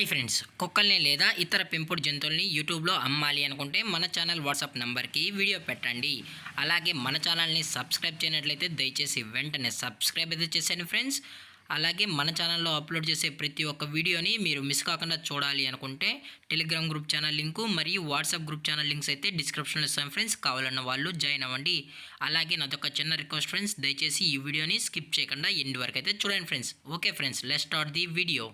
Hi friends, కుక్కల్ని లేదా ఇతర పెంపుడు జంతువుల్ని యూట్యూబ్లో అమ్మాలి అనుకుంటే మన ఛానల్ వాట్సాప్ నెంబర్కి వీడియో పెట్టండి. అలాగే మన ఛానల్ని సబ్స్క్రైబ్ చేయనట్లయితే దయచేసి వెంటనే సబ్స్క్రైబ్ అయితే చేసేయండి ఫ్రెండ్స్. అలాగే మన ఛానల్లో అప్లోడ్ చేసే ప్రతి ఒక్క వీడియోని మీరు మిస్ కాకుండా చూడాలి అనుకుంటే టెలిగ్రామ్ గ్రూప్ ఛానల్ లింకు మరియు వాట్సాప్ గ్రూప్ ఛానల్ లింక్స్ అయితే డిస్క్రిప్షన్లో ఇస్తాను ఫ్రెండ్స్. కావాలన్న వాళ్ళు జాయిన్ అవ్వండి. అలాగే నాదొక చిన్న రిక్వెస్ట్ ఫ్రెండ్స్, దయచేసి ఈ వీడియోని స్కిప్ చేయకుండా ఎండ్ వరకు అయితే చూడండి friends. Okay friends, let's start the video.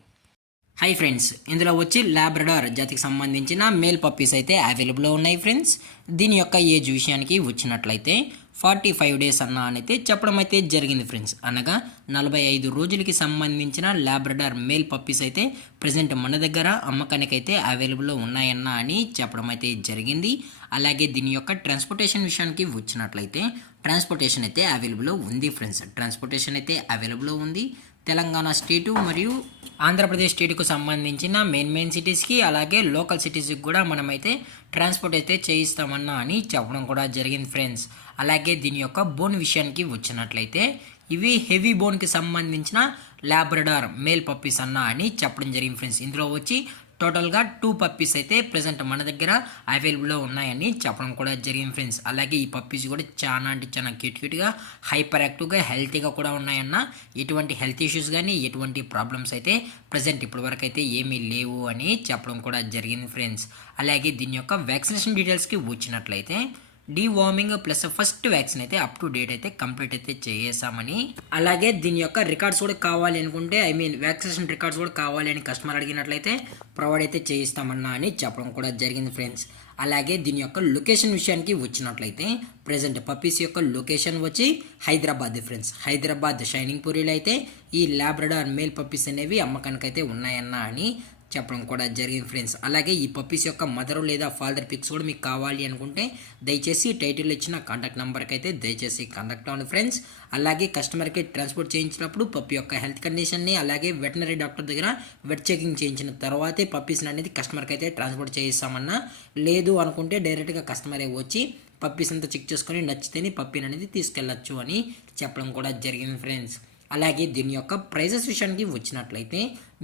Hi friends, ఇందులో వచ్చి లాబ్రడార్ జాతికి సంబంధించిన మేల్ పప్పీస్ అయితే అవైలబుల్లో ఉన్నాయి ఫ్రెండ్స్. దీని యొక్క ఏజ్ విషయానికి వచ్చినట్లయితే 45 డేస్ అయితే చెప్పడం అయితే జరిగింది ఫ్రెండ్స్. అనగా 45 రోజులకి సంబంధించిన లాబ్రడార్ మేల్ పప్పీస్ అయితే ప్రజెంట్ మన దగ్గర అమ్మకానికి అయితే అవైలబుల్లో ఉన్నాయన్న అని చెప్పడం అయితే జరిగింది. అలాగే దీని యొక్క ట్రాన్స్పోర్టేషన్ విషయానికి వచ్చినట్లయితే ట్రాన్స్పోర్టేషన్ అయితే అవైలబుల్లో ఉంది ఫ్రెండ్స్. ట్రాన్స్పోర్టేషన్ అయితే అవైలబుల్లో ఉంది. తెలంగాణ స్టేటు మరియు ఆంధ్రప్రదేశ్ స్టేట్కు సంబంధించిన మెయిన్ సిటీస్కి అలాగే లోకల్ సిటీస్కి కూడా మనమైతే ట్రాన్స్పోర్ట్ అయితే చేయిస్తామన్నా అని చెప్పడం కూడా జరిగింది ఫ్రెండ్స్. అలాగే దీని యొక్క బోన్ విషయానికి వచ్చినట్లయితే ఇవి హెవీ బోన్కి సంబంధించిన లాబ్రడార్ మేల్ పప్పీస్ అన్నా అని చెప్పడం జరిగింది ఫ్రెండ్స్. ఇందులో వచ్చి టోటల్గా 2 పప్పీస్ అయితే ప్రజెంట్ మన దగ్గర అవైలబుల్లో ఉన్నాయని చెప్పడం కూడా జరిగింది ఫ్రెండ్స్. అలాగే ఈ పప్పీస్ కూడా చాలా అంటే చాలా క్యూట్గా హైపర్ యాక్టివ్గా హెల్తీగా కూడా ఉన్నాయన్న. ఎటువంటి హెల్త్ ఇష్యూస్ కానీ ఎటువంటి ప్రాబ్లమ్స్ అయితే ప్రజెంట్ ఇప్పటివరకు అయితే ఏమీ లేవు అని చెప్పడం కూడా జరిగింది ఫ్రెండ్స్. అలాగే దీని యొక్క వ్యాక్సినేషన్ డీటెయిల్స్కి వచ్చినట్లయితే డీవార్మింగ్ ప్లస్ ఫస్ట్ వ్యాక్సిన్ అయితే అప్ టు డేట్ అయితే కంప్లీట్ అయితే చేసామని, అలాగే దీని యొక్క రికార్డ్స్ కూడా కావాలి అనుకుంటే వ్యాక్సినేషన్ రికార్డ్స్ కూడా కావాలి అని కస్టమర్ అడిగినట్లయితే ప్రొవైడ్ అయితే చేయిస్తామన్నా అని చెప్పడం కూడా జరిగింది ఫ్రెండ్స్. అలాగే దీని యొక్క లొకేషన్ విషయానికి వచ్చినట్లయితే ప్రజెంట్ పప్పీస్ యొక్క లొకేషన్ వచ్చి హైదరాబాద్ ఫ్రెండ్స్. హైదరాబాద్ షైనింగ్ పూరిలో అయితే ఈ లాబ్రడార్ మేల్ పప్పీస్ అనేవి అమ్మకానికి అయితే ఉన్నాయన్నా అని చెప్పడం కూడా జరిగింది ఫ్రెండ్స్. అలాగే ఈ పప్పీస్ యొక్క మదర్ లేదా ఫాదర్ పిక్స్ కూడా మీకు కావాలి అనుకుంటే దయచేసి టైటిల్ ఇచ్చిన కాంటాక్ట్ నెంబర్కి అయితే దయచేసి కాంటాక్ట్ అవ్వండి ఫ్రెండ్స్. అలాగే కస్టమర్కి ట్రాన్స్పోర్ట్ చేయించినప్పుడు పప్పి యొక్క హెల్త్ కండిషన్ని అలాగే వెటనరీ డాక్టర్ దగ్గర వెట్ చెకింగ్ చేయించిన తర్వాతే పప్పీస్ని అనేది కస్టమర్కి అయితే ట్రాన్స్పోర్ట్ చేయిస్తామన్నా. లేదు అనుకుంటే డైరెక్ట్గా కస్టమరే వచ్చి పప్పీస్ అంతా చెక్ చేసుకొని నచ్చితేనే పప్పీని అనేది తీసుకెళ్ళచ్చు అని చెప్పడం కూడా జరిగింది ఫ్రెండ్స్. అలాగే దీని యొక్క ప్రైజెస్ విషయానికి వచ్చినట్లయితే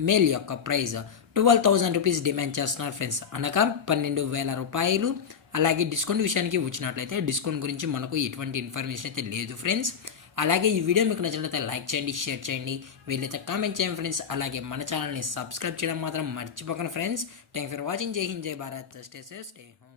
మేల్ యొక్క ప్రైజ్ 12,000 రూపీస్ డిమాండ్ చేస్తున్నారు ఫ్రెండ్స్. అనగా 12,000 రూపాయలు. అలాగే డిస్కౌంట్ విషయానికి వచ్చినట్లయితే డిస్కౌంట్ గురించి మనకు ఎటువంటి ఇన్ఫర్మేషన్ అయితే లేదు ఫ్రెండ్స్. అలాగే ఈ వీడియో మీకు నచ్చినట్లయితే లైక్ చేయండి, షేర్ చేయండి, వీళ్ళైతే కామెంట్ చేయండి ఫ్రెండ్స్. అలాగే మన ఛానల్ని సబ్స్క్రైబ్ చేయడం మాత్రం మర్చిపోకండి ఫ్రెండ్స్. Thank for watching. జై హింద్, జై Bharat, stay safe, stay home.